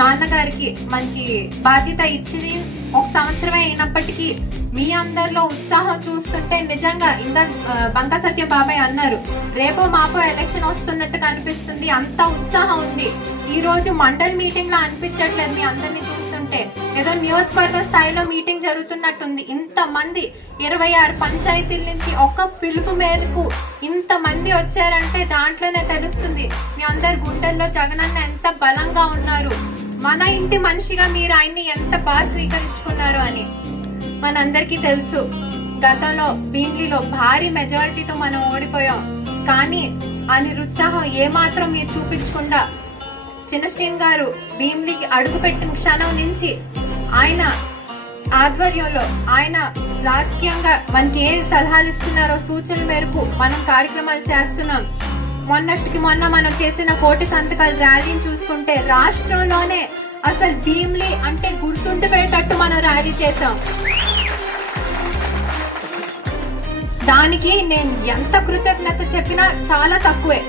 నాన్నగారికి మనకి బాధ్యత ఇచ్చింది 1 సంవత్సరమే అయినప్పటికీ మీ అందరిలో ఉత్సాహం చూస్తుంటే నిజంగా ఇంత బంక సత్య బాబాయ్ అన్నారు, రేపో మాపో ఎలక్షన్ వస్తున్నట్టుగా అనిపిస్తుంది, అంత ఉత్సాహం ఉంది. ఈ రోజు మండల్ మీటింగ్ లో అనిపించట్లేదు మీ అందరినీ చూస్తుంటే, ఏదో నియోజకవర్గ స్థాయిలో మీటింగ్ జరుగుతున్నట్టుంది. ఇంత మంది 26 పంచాయతీల నుంచి ఒక పిలుపు మేరకు ఇంత మంది వచ్చారంటే దాంట్లోనే తెలుస్తుంది మీ అందరి గుండెల్లో జగనన్న ఎంత బలంగా ఉన్నారు, మన ఇంటి మనిషిగా మీరు ఆయన్ని ఎంత బాగా స్వీకరించుకున్నారు అని. మనందరికీ తెలుసు గతంలో భీమ్లీలో భారీ మెజారిటీతో మనం ఓడిపోయాం. కానీ ఆ నిరుత్సాహం ఏమాత్రం మీరు చూపించకుండా చిన్నస్టీన్ గారు భీమ్లీకి అడుగుపెట్టిన క్షణం నుంచి ఆయన ఆధ్వర్యంలో ఆయన రాజకీయంగా మనకి ఏ సలహాలు ఇస్తున్నారో సూచనల మేరకు మనం కార్యక్రమాలు చేస్తున్నాం. మొన్నటికి మొన్న మనం చేసిన 1 కోటి సంతకాల ర్యాలీని చూసుకుంటే రాష్ట్రంలోనే అసలు భీమ్లీ అంటే గుర్తుండిపోయేటట్టు మనం ర్యాలీ చేసాం. దానికి నేను ఎంత కృతజ్ఞత చెప్పినా చాలా తక్కువే.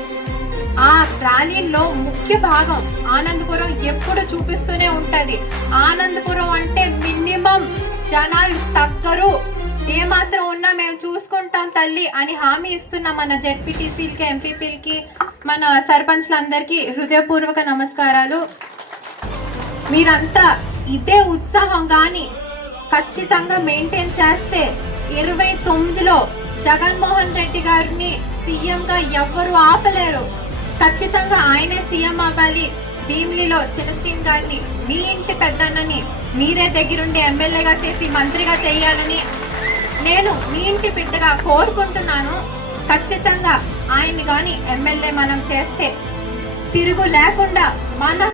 ఆ ర్యాలీలో ముఖ్య భాగం ఆనందపురం ఎప్పుడు చూపిస్తూనే ఉంటది. ఆనందపురం అంటే మినిమం జనాలు తగ్గరు, ఏమాత్రం ఉన్నా మేము చూసుకుంటాం తల్లి అని హామీ ఇస్తున్న మన జెడ్పీటీసీలకి, ఎంపీపీలకి, మన సర్పంచ్లందరికీ హృదయపూర్వక నమస్కారాలు. మీరంతా ఇదే ఉత్సాహం గాని ఖచ్చితంగా మెయింటైన్ చేస్తే 29లో జగన్మోహన్ రెడ్డి గారిని సీఎం గా ఎవ్వరు ఆపలేరు. ఖచ్చితంగా ఆయనే సీఎం అవ్వాలి. భీమ్లీలో చిన్నస్టీన్ గారిని మీ ఇంటి పెద్దన్నని మీరే దగ్గరుండి ఎమ్మెల్యేగా చేసి మంత్రిగా చేయాలని నేను మీ ఇంటి బిడ్డగా కోరుకుంటున్నాను. ఖచ్చితంగా ఆయన్ని గాని ఎమ్మెల్యే మనం చేస్తే తిరుగు లేకుండా మన